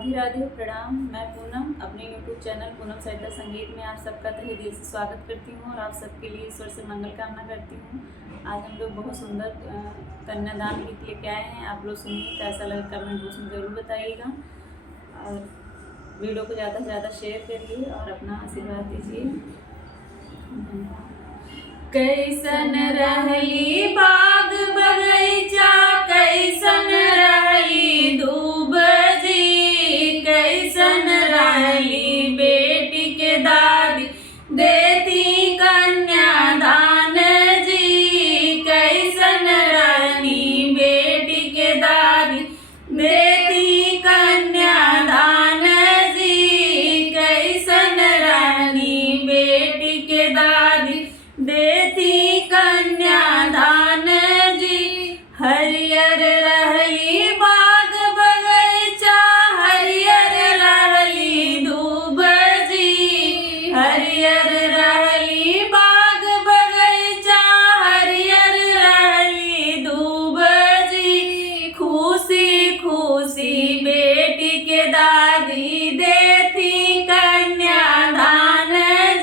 राधे राधे प्रणाम। मैं पूनम अपने यूट्यूब चैनल पूनम सरिता संगीत में आप सबका तहे दिल से स्वागत करती हूँ और आप सबके लिए ईश्वर से मंगल कामना करती हूँ। आज हम लोग बहुत सुंदर कन्यादान गीत लेके आए हैं। आप लोग सुनिए, कैसा लगा कमेंट बॉक्स में ज़रूर बताइएगा और वीडियो को ज़्यादा से ज़्यादा शेयर करिए और अपना आशीर्वाद दीजिए। कैसन रहली बाग बगैचा, कैसन रहली दूब जी, कैसन रहली बेटी के दादी देती कन्यादान जी, कैसन रहली बेटी के दादी देती कन्यादान जी, कैसन रहली बेटी के दादी देती कन्यादान जी। हरियर रहली बाग बगैचा, हरियर रहली दूब जी, हरियर रहली बाग बगैचा, हरियर रहली दूब जी, खुशी खुशी बेटी के दादी देती कन्यादान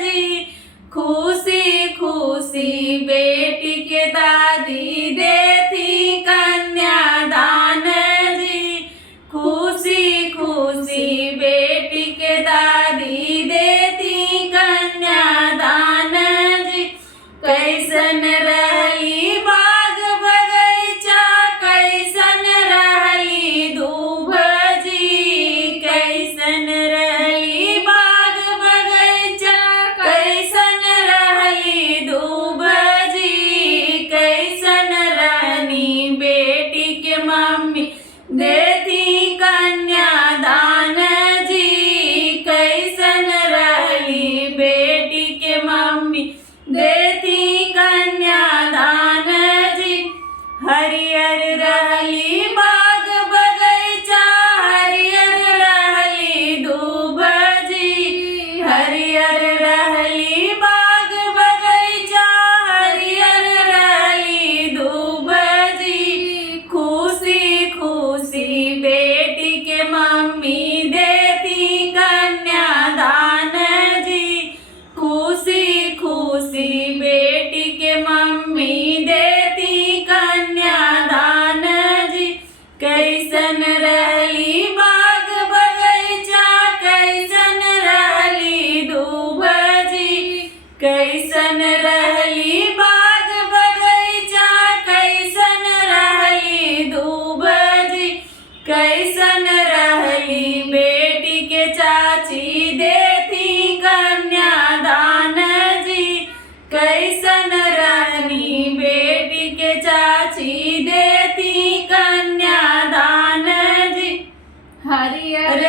जी, खुशी खुशी बेटी के दादी देती कन्यादान जी, खुशी खुशी बेटी के दादी देती कन्यादान जी। कैसन रहली बाग बगैचा, कैसन रहली दूब जी, कैसन रहली बाग बगैचा, कैसन रहली दूब जी, कैसन रहनी बेटी के मम्मी देती कन्यादान जी, कैसन रहली बेटी के मम्मी देती कन्यादान जी। हरियर रहली बाग बगैचा, हरियर रहली दूब जी, हरियर रहली बाग बगैचा, हरियर रहली दूब जी, खुशी खुशी बेटी के मम्मी देती कन्यादान जी, खुशी खुशी बेटी के मम्मी देती कन्यादान जी। कैसन रहली बाग बगैचा, कैसन रहली दूब जी, कैसन रहली बाग बगैचा, कैसन रहली दूब जी, कैसन रहली बेटी के चाची देती कन्यादान जी, कैसन रहनी बेटी के चाची देती कन्यादान जी। हरियर